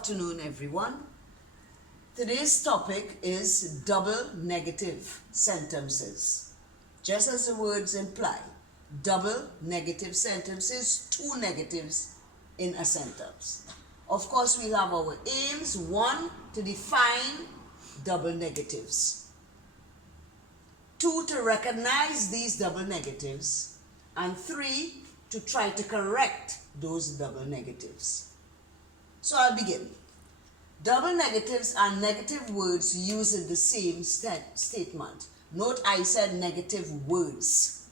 afternoon, everyone. Today's topic is double negative sentences. Just as the words imply, double negative sentences, two negatives in a sentence. Of course, we have our aims. One, to define double negatives. Two, to recognize these double negatives. And three, to try to correct those double negatives. So I'll begin. Double negatives are negative words used in the same statement. Note I said negative words,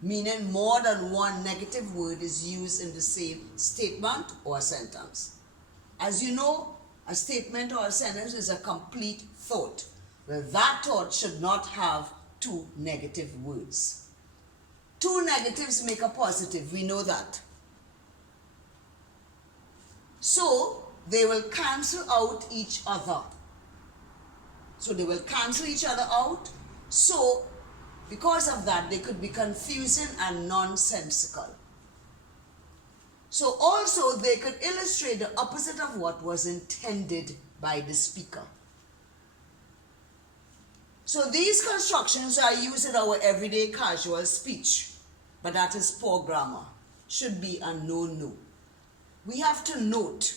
meaning more than one negative word is used in the same statement or sentence. As you know, a statement or a sentence is a complete thought. Well, that thought should not have two negative words. Two negatives make a positive, we know that. So, they will cancel out each other. So, because of that, they could be confusing and nonsensical. So, also, they could illustrate the opposite of what was intended by the speaker. So, these constructions are used in our everyday casual speech, but that is poor grammar. Should be a no-no. We have to note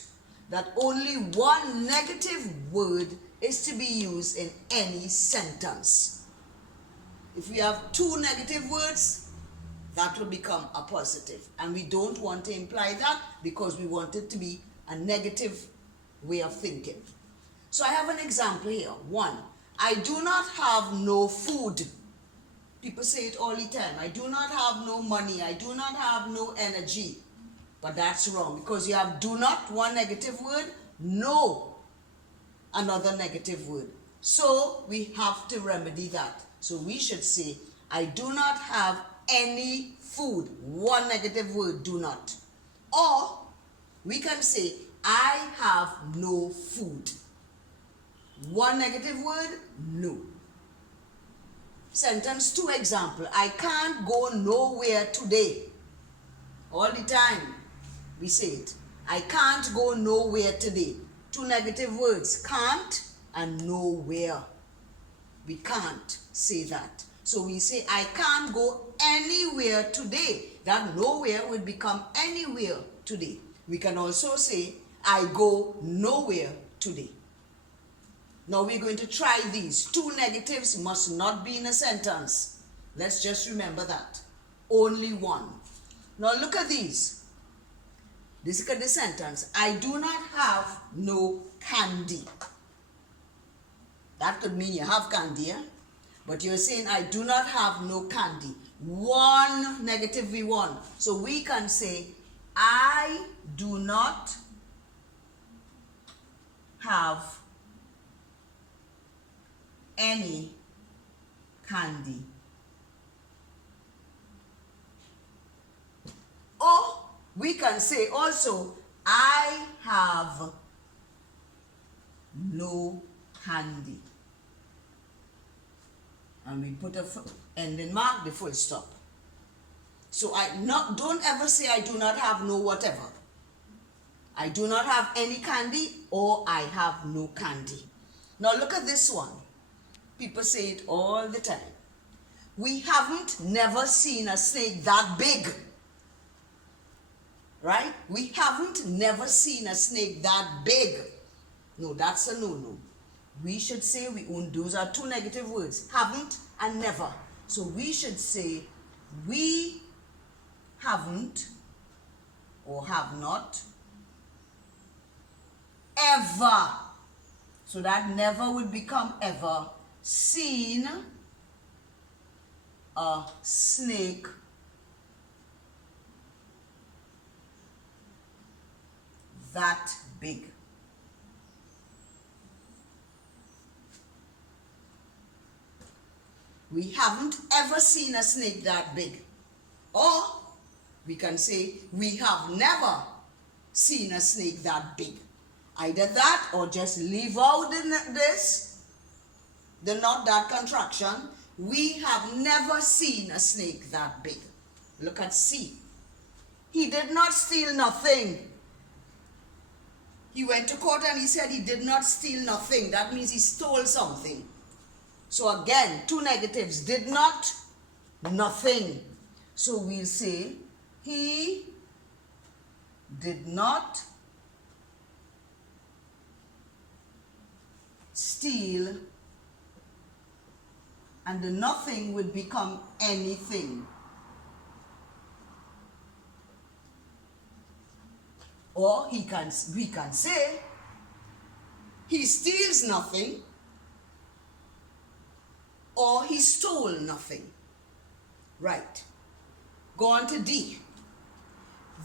that only one negative word is to be used in any sentence. If we have two negative words, that will become a positive. And we don't want to imply that because we want it to be a negative way of thinking. So I have an example here. One, I do not have no food. People say it all the time. I do not have no money. I do not have no energy. But that's wrong because you have do not, one negative word, no, another negative word. So we have to remedy that. So we should say, I do not have any food. One negative word, do not. Or we can say, I have no food. One negative word, no. Sentence 2 example, I can't go nowhere today. All the time. We say it. I can't go nowhere today. Two negative words, can't and nowhere. We can't say that. So we say, I can't go anywhere today. That nowhere would become anywhere today. We can also say, I go nowhere today. Now we're going to try these. Two negatives must not be in a sentence. Let's just remember that. Only one. Now look at these. Look at the sentence. I do not have no candy. That could mean you have candy, eh? But you're saying I do not have no candy. One negative we want. So we can say I do not have any candy. Or we can say also, I have no candy. And we put a ending mark, the full stop. So don't ever say I do not have no whatever. I do not have any candy or I have no candy. Now look at this one. People say it all the time. We haven't never seen a snake that big. Right? We haven't never seen a snake that big. No, that's a no-no. We should say those are two negative words. Haven't and never. So we should say we haven't or have not ever. So that never would become ever. Seen a snake that big. We haven't ever seen a snake that big. Or we can say we have never seen a snake that big. Either that or just leave out the not that contraction. We have never seen a snake that big. Look at C. He did not steal nothing. He went to court and he said he did not steal nothing. That means he stole something. So again, two negatives. Did not, nothing. So we'll say he did not steal, and the nothing would become anything. Or we can say he steals nothing, or he stole nothing. Right. Go on to D.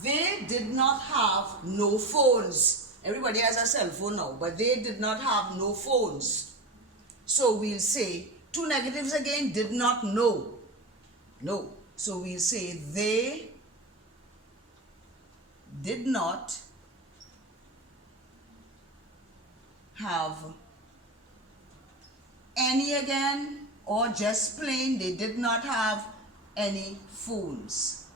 They did not have no phones. Everybody has a cell phone now, but they did not have no phones. So we'll say, two negatives again, did not know. No. So we'll say they did not have any again, or just plain they did not have any phones,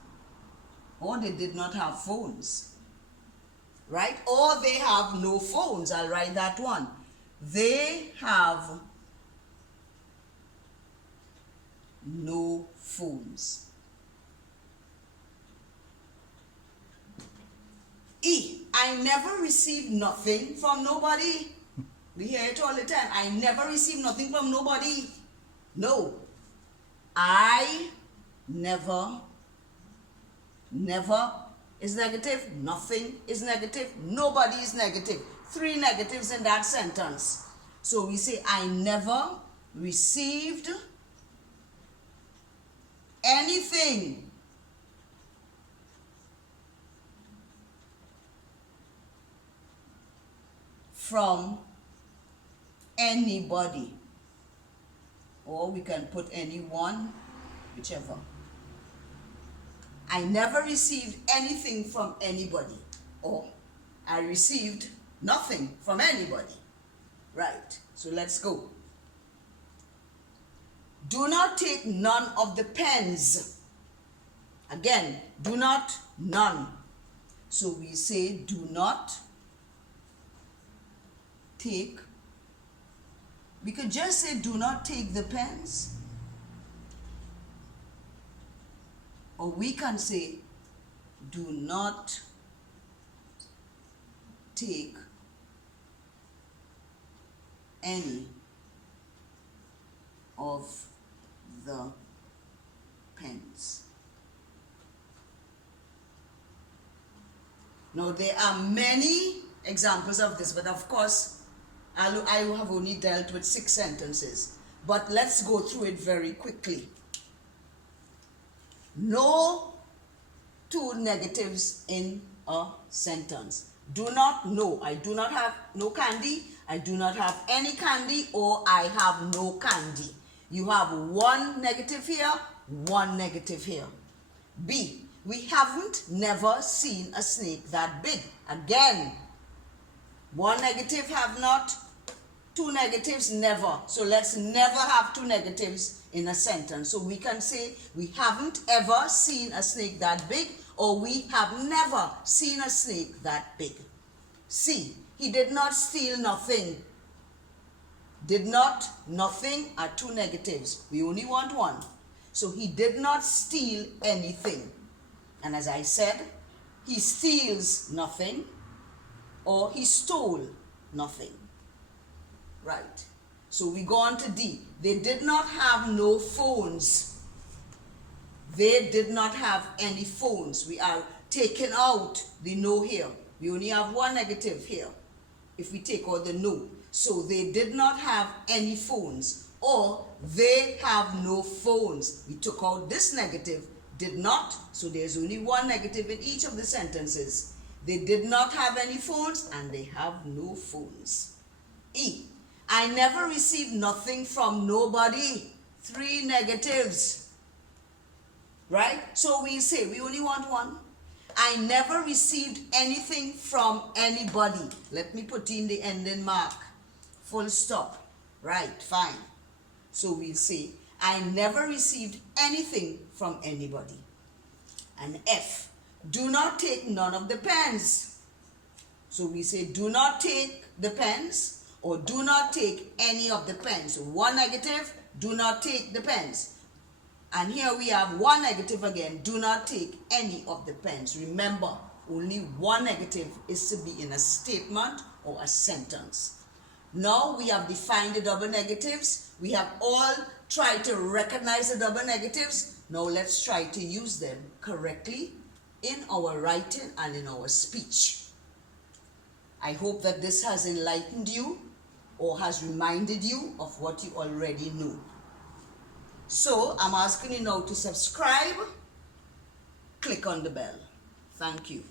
or they did not have phones, right? Or they have no phones. I'll write that one. They have no phones. E, I never received nothing from nobody. We hear it all the time. I never received nothing from nobody. No. I never is negative. Nothing is negative. Nobody is negative. Three negatives in that sentence. So we say, I never received anything from anybody. Or we can put anyone, whichever. I never received anything from anybody. Or I received nothing from anybody. Right. So let's go. Do not take none of the pens. Again, do not, none. So we say do not take. We could just say do not take the pens. Or we can say do not take any of the pens. Now there are many examples of this, but of course I have only dealt with 6 sentences. But let's go through it very quickly. No two negatives in a sentence. Do not, no. I do not have no candy. I do not have any candy, or I have no candy. You have one negative here, one negative here. B, we haven't never seen a snake that big. Again, one negative, have not. Two negatives, never. So let's never have two negatives in a sentence. So we can say we haven't ever seen a snake that big, or we have never seen a snake that big. C, he did not steal nothing. Did not, nothing are two negatives. We only want one. So he did not steal anything. And as I said, he steals nothing, or he stole nothing. Right. So we go on to D. They did not have no phones. They did not have any phones. We are taking out the no here. We only have one negative here if we take out the no. So they did not have any phones, or they have no phones. We took out this negative, did not, so there's only one negative in each of the sentences. They did not have any phones, and they have no phones. E, I never received nothing from nobody. 3 negatives. Right? So we say, we only want one. I never received anything from anybody. Let me put in the ending mark. Full stop. Right, fine. So we'll say, I never received anything from anybody. And F, do not take none of the pens. So we say do not take the pens or do not take any of the pens. One negative, do not take the pens. And here we have one negative again, do not take any of the pens. Remember, only one negative is to be in a statement or a sentence. Now we have defined the double negatives. We have all tried to recognize the double negatives. Now let's try to use them correctly in our writing and in our speech. I hope that this has enlightened you or has reminded you of what you already knew. So I'm asking you now to subscribe, click on the bell. Thank you.